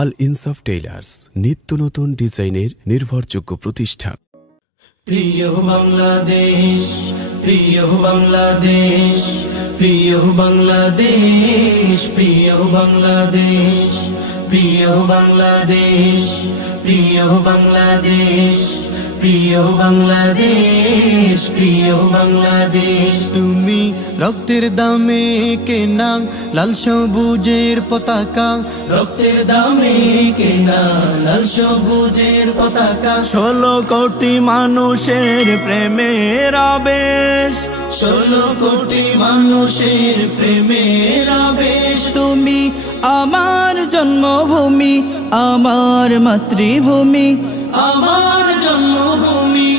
আল ইনসাফ টেইলার্স, নিত্য নতুন ডিজাইনের নির্ভরযোগ্য প্রতিষ্ঠান। প্রিয় বাংলাদেশ, প্রিয় বাংলাদেশ, প্রিয় বাংলাদেশ, প্রিয় বাংলাদেশ, প্রিয় বাংলাদেশ, প্রিয় বাংলাদেশ, প্রিয় বাংলাদেশ, প্রিয় বাংলাদেশ। তুমি রক্তের দামে কেনা লাল সবুজের পতাকা, রক্তের দামে কেনা লাল সবুজের পতাকা। 16 কোটি মানুষের প্রেমের আবেশ, 16 কোটি মানুষের প্রেমের আবেশ। তুমি আমার জন্মভূমি, আমার মাতৃভূমি, আমার জন্মভূমি,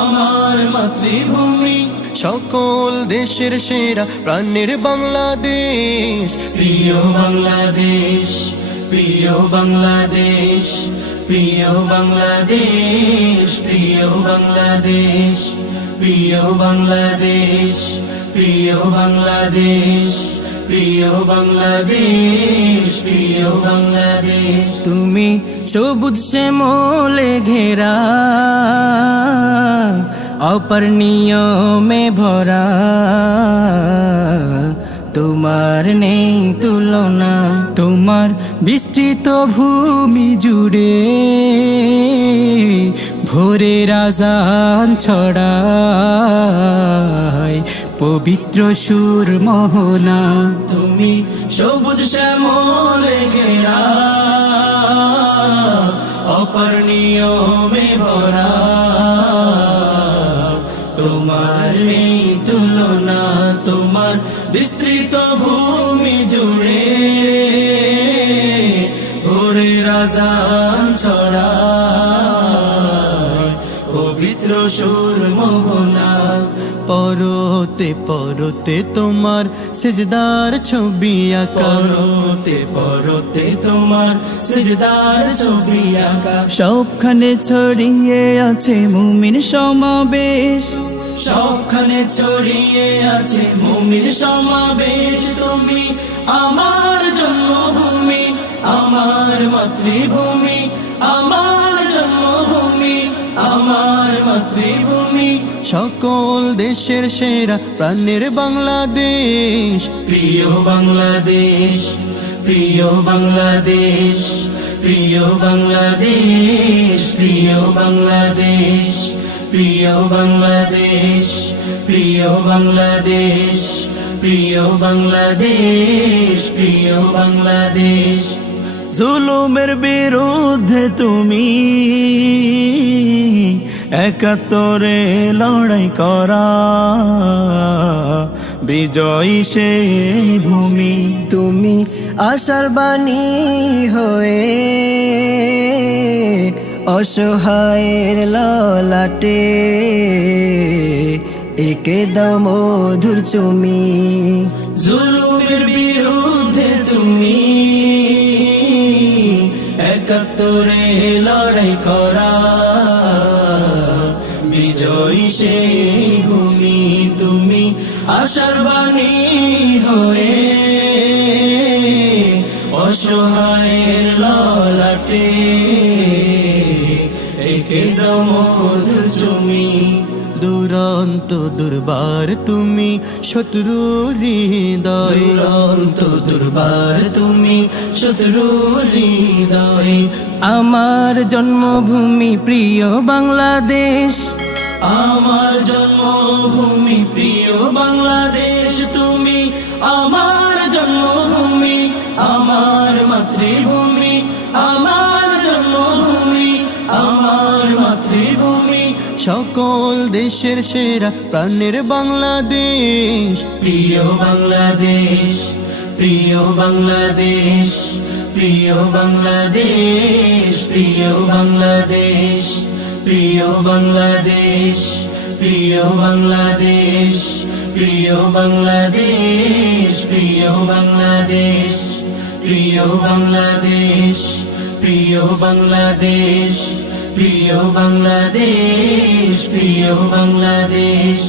আমার মাতৃভূমি। সকল দেশের সেরা প্রাণের বাংলাদেশ। প্রিয় বাংলাদেশ, প্রিয় বাংলাদেশ, প্রিয় বাংলাদেশ, প্রিয় বাংলাদেশ, প্রিয় বাংলাদেশ, প্রিয় বাংলাদেশ, প্রিয় বাংলাদেশ, প্রিয় বাংলাদেশ। তুমি সবুজ শ্যামলে ঘেরা, অপার নিয়মে ভরা, তোমার নেই তুলনা। তোমার বিস্তৃত ভূমি জুড়ে ভোরের আজান ছড়ায় পবিত্র সুর মোহনা। তুমি সবুজ শ্যামলে ঘেরা, অপার নিয়মে ভরা, তোমার নেই তুলনা। তোমার বিস্তৃত ভূমি জুড়ে ভোরের আজান ছড়ায় পবিত্র সুর মোহনা। পরতে পরতে তোমার সেজদার ছবি আঁকা, পরতে পরতে তোমার সিজদার ছবি আঁকা। সবখানে ছড়িয়ে আছে মুমিন সমাবেশ, সবখানে ছড়িয়ে আছে মুমিন সমাবেশ। তুমি আমার জন্মভূমি, আমার মাতৃভূমি, আমার জন্মভূমি, আমার মাতৃভূমি। সকল দেশের সেরা প্রাণের বাংলাদেশ। প্রিয় বাংলাদেশ, প্রিয় বাংলাদেশ, প্রিয় বাংলাদেশ, প্রিয় বাংলাদেশ, প্রিয় বাংলাদেশ, প্রিয় বাংলাদেশ, প্রিয় বাংলাদেশ, প্রিয় বাংলাদেশ। জুলুমের বিরুদ্ধে তুমি একাত্তরে লড়াই করা, বিজয়ী সেই ভূমি। তুমি আশার বাণী হয়ে অসহায়ের ললাটে একে দাও মধুর চুমি। জুলুমের বিরুদ্ধে তুমি একাত্তরে লড়াই করা, বিজয়ী সেই ভূমি। তুমি আশার বাণী হয়ে অসহায়ের ললাটে একে দাও মধুর চুমি। দুরন্ত দুর্বার তুমি শত্রুর হৃদয়, দুরন্ত দুর্বার তুমি শত্রুর হৃদয়। আমার জন্মভূমি প্রিয় বাংলাদেশ, আমার জন্মভূমি প্রিয় বাংলাদেশ। তুমি আমার জন্মভূমি, আমার মাতৃভূমি, আমার জন্মভূমি, আমার মাতৃভূমি। সকল দেশের সেরা প্রাণের বাংলাদেশ। প্রিয় বাংলাদেশ, প্রিয় বাংলাদেশ, প্রিয় বাংলাদেশ, প্রিয় বাংলাদেশ, প্রিয় বাংলাদেশ, প্রিয় বাংলাদেশ, প্রিয় বাংলাদেশ, প্রিয় বাংলাদেশ, প্রিয় বাংলাদেশ, প্রিয় বাংলাদেশ, প্রিয় বাংলাদেশ, প্রিয় বাংলাদেশ।